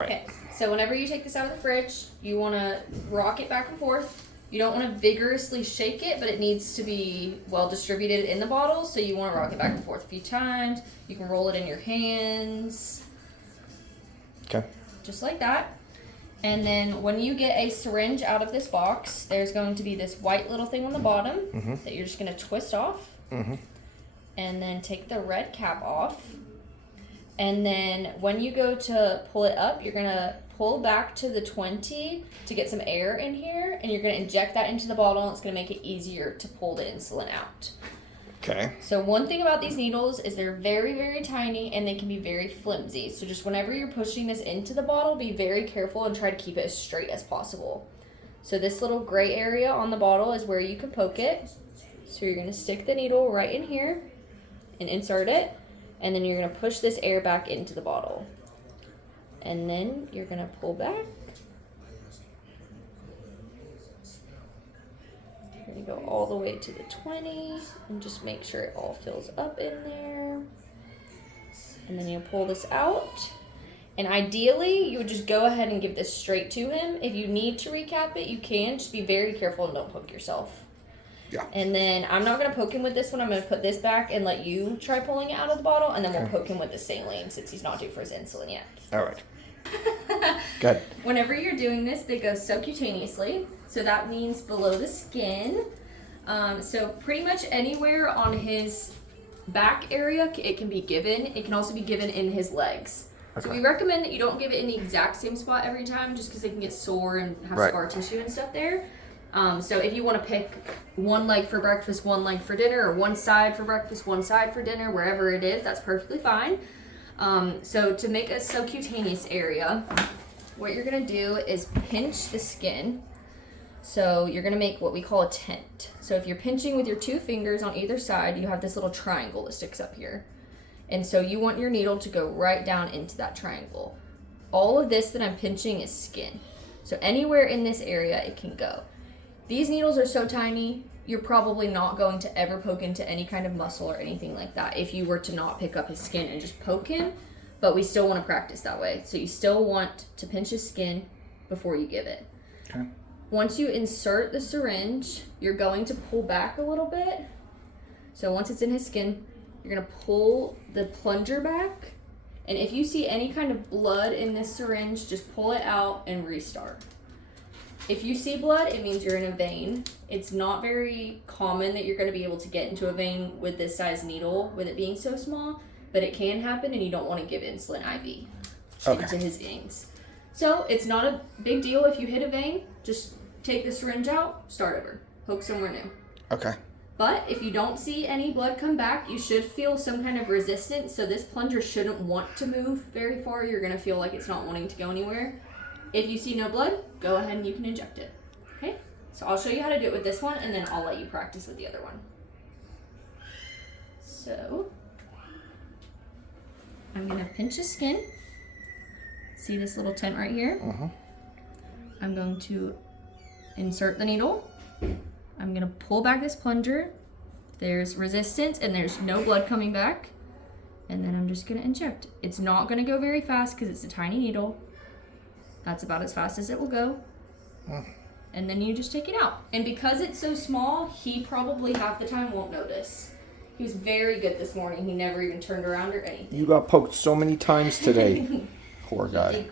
Okay, so whenever you take this out of the fridge, you want to rock it back and forth. You don't want to vigorously shake it, but it needs to be well distributed in the bottle, so you want to rock it back and forth a few times. You can roll it in your hands. Okay. Just like that. And then when you get a syringe out of this box, there's going to be this white little thing on the bottom that you're just going to twist off. And then take the red cap off. And then when you go to pull it up, you're going to pull back to the 20 to get some air in here. And you're going to inject that into the bottle. And it's going to make it easier to pull the insulin out. Okay. So one thing about these needles is they're very, very tiny and they can be very flimsy. So just whenever you're pushing this into the bottle, be very careful and try to keep it as straight as possible. So this little gray area on the bottle is where you can poke it. So you're going to stick the needle right in here and insert it. And then you're going to push this air back into the bottle. And then you're going to pull back. You're going to go all the way to the 20 and just make sure it all fills up in there. And then you pull this out. And ideally, you would just go ahead and give this straight to him. If you need to recap it, you can. Just be very careful and don't poke yourself. Yeah. And then I'm not going to poke him with this one. I'm going to put this back and let you try pulling it out of the bottle. And then we'll poke him with the saline since he's not due for his insulin yet. All right. Good. Whenever you're doing this, they go subcutaneously. So that means below the skin. So pretty much anywhere on his back area, it can be given. It can also be given in his legs. So we recommend that you don't give it in the exact same spot every time just because they can get sore and have scar tissue and stuff there. So if you want to pick one leg for breakfast, one leg for dinner, or one side for breakfast, one side for dinner, wherever it is, that's perfectly fine. So to make a subcutaneous area, what you're going to do is pinch the skin. So you're going to make what we call a tent. So if you're pinching with your 2 fingers on either side, you have this little triangle that sticks up here. And so you want your needle to go right down into that triangle. All of this that I'm pinching is skin. So anywhere in this area, it can go. These needles are so tiny, you're probably not going to ever poke into any kind of muscle or anything like that if you were to not pick up his skin and just poke him, but we still want to practice that way. So you still want to pinch his skin before you give it. Okay. Once you insert the syringe, you're going to pull back a little bit. So once it's in his skin, you're going to pull the plunger back. And if you see any kind of blood in this syringe, just pull it out and restart. If you see blood, it means you're in a vein. It's not very common that you're going to be able to get into a vein with this size needle, with it being so small, but it can happen and you don't want to give insulin IV into his veins. So it's not a big deal if you hit a vein. Just take the syringe out, start over, poke somewhere new. Okay. But if you don't see any blood come back, you should feel some kind of resistance. So this plunger shouldn't want to move very far. You're going to feel like it's not wanting to go anywhere. If you see no blood, go ahead and you can inject it. Okay? So I'll show you how to do it with this one, and then I'll let you practice with the other one. So I'm going to pinch his skin. See this little tent right here? I'm going to insert the needle. I'm going to pull back this plunger. There's resistance, and there's no blood coming back. And then I'm just going to inject. It's not going to go very fast because it's a tiny needle. That's about as fast as it will go. And then you just take it out. And because it's so small, he probably half the time won't notice. He was very good this morning. He never even turned around or anything. You got poked so many times today. Poor guy.